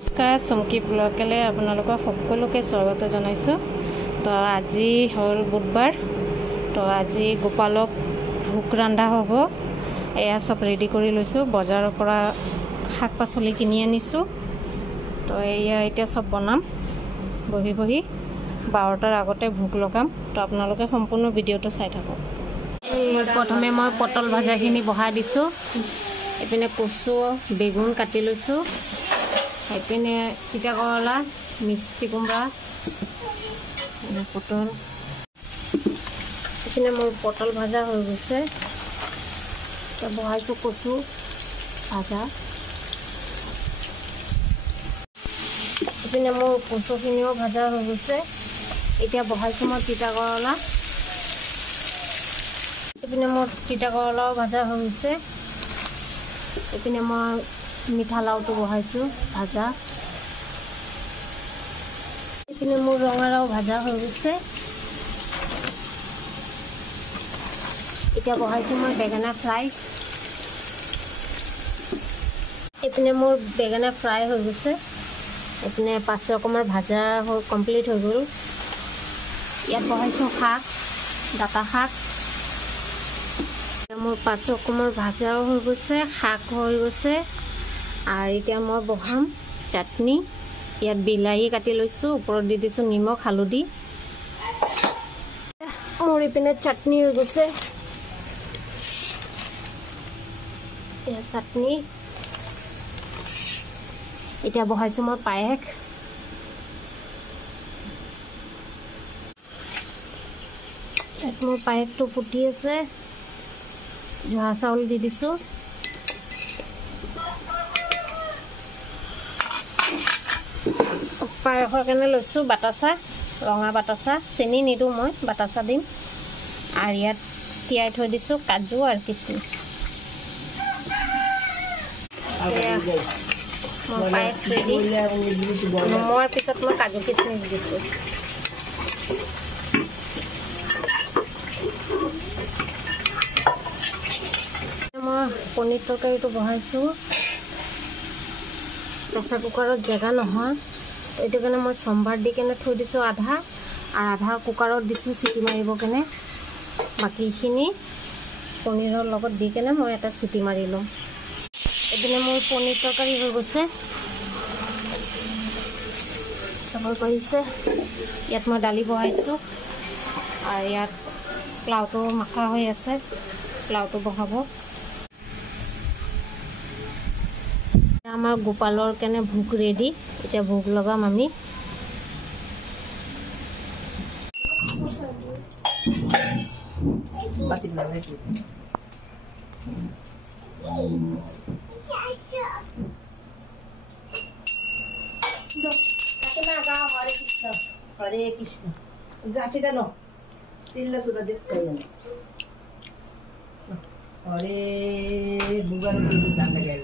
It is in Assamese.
নমস্কাৰ চমকি ব্লগলে আপোনালোকক সকলোকে স্বাগত জনাইছো। তো আজি হল বুধবাৰ, তো আজি গোপালক ভোগ ৰন্ধা হ'ব। এয়া সব ৰেডি কৰি লৈছো, বজাৰৰ পৰা শাক পাচলি কিনি আনিছো। তো এয়া এতিয়া সব বনাম বহি 12টাৰ আগতে ভোগ লগাম। তো আপোনালোকে সম্পূৰ্ণ ভিডিঅ'টো চাই থাকক। প্ৰথমে মই পটল ভাজাখিনি বহাই দিছো। এপিনে কচু বেগুন কাটি লৈছো, এপিনে তিতা কৰলা মিষ্টি কুমড়া পটল। এপিনে মোৰ পটল ভাজা হৈ গৈছে, বহাইছো কচু ভাজা। এপিনে মোৰ কচুখিনিও ভাজা হৈ গৈছে। এতিয়া বহাইছো মই তিতা কৰলা। এপিনে মোৰ তিতা কৰলাও ভাজা হৈ গৈছে। এপিনে মই মিঠা লাউটো বহাইছো ভাজা। এপিনে মোৰ ৰঙালাও ভাজা হৈ গৈছে। এতিয়া বহাইছো মই বেঙেনা ফ্ৰাই। এপিনে মোৰ বেঙেনা ফ্ৰাই হৈ গৈছে। এপিনে 5 ৰকমৰ ভাজা কমপ্লিট হৈ গ'ল। ইয়াত বহাইছো শাক, ডাটা শাক। মোৰ 5 ৰকমৰ ভাজাও হৈ গৈছে, শাক হৈ গৈছে। আৰু এতিয়া মই বহাম চাটনি। ইয়াত বিলাহী কাটি লৈছো, ওপৰত দি দিছো নিমখ হালধি। মোৰ ইপিনে চাটনি হৈ গৈছে, এয়া চাটনি। এতিয়া বহাইছো মই পায়স। মোৰ পায়সটো ফুটি আছে, জহা চাউল দি দিছো। পায়সৰ কাৰণে লৈছো বাটাচা, ৰঙা বাটাচা। চেনি নিদো, মই বাটাচা দিম। আৰু ইয়াত তিয়াই থৈ দিছো কাজু আৰু কিচমিচ। মই পায়স ৰেডি। নমোৱাৰ পিছত মই কাজু কিচমিচ দিছো। মই পনীৰ তৰকাৰীটো বহাইছো। প্ৰেছাৰ কুকাৰত জেগা নহয়, এইটো কাৰণে মই সম্বাৰ দি কেনে থৈ দিছো আধা, আৰু আধা কুকাৰত দিছো চিটি মাৰিব কেনে। বাকীখিনি পনীৰৰ লগত দি কেনে মই এটা চিটি মাৰি লওঁ। এইপিনে মোৰ পনীৰ তৰকাৰী হৈ গৈছে, চাবল পাৰিছে। ইয়াত মই দালি বহাইছো, আৰু ইয়াত প্লাউটো মাখা হৈ আছে, প্লাউটো বহাব। আমাৰ গোপালৰ কাৰণে ভোগ ৰেডি। এতিয়া ভোগ লগাম আমি। হরে কৃষ্ণ গাছিটা নো তিল্লা সুদা দেখতে হরে বুগার গান লাগে।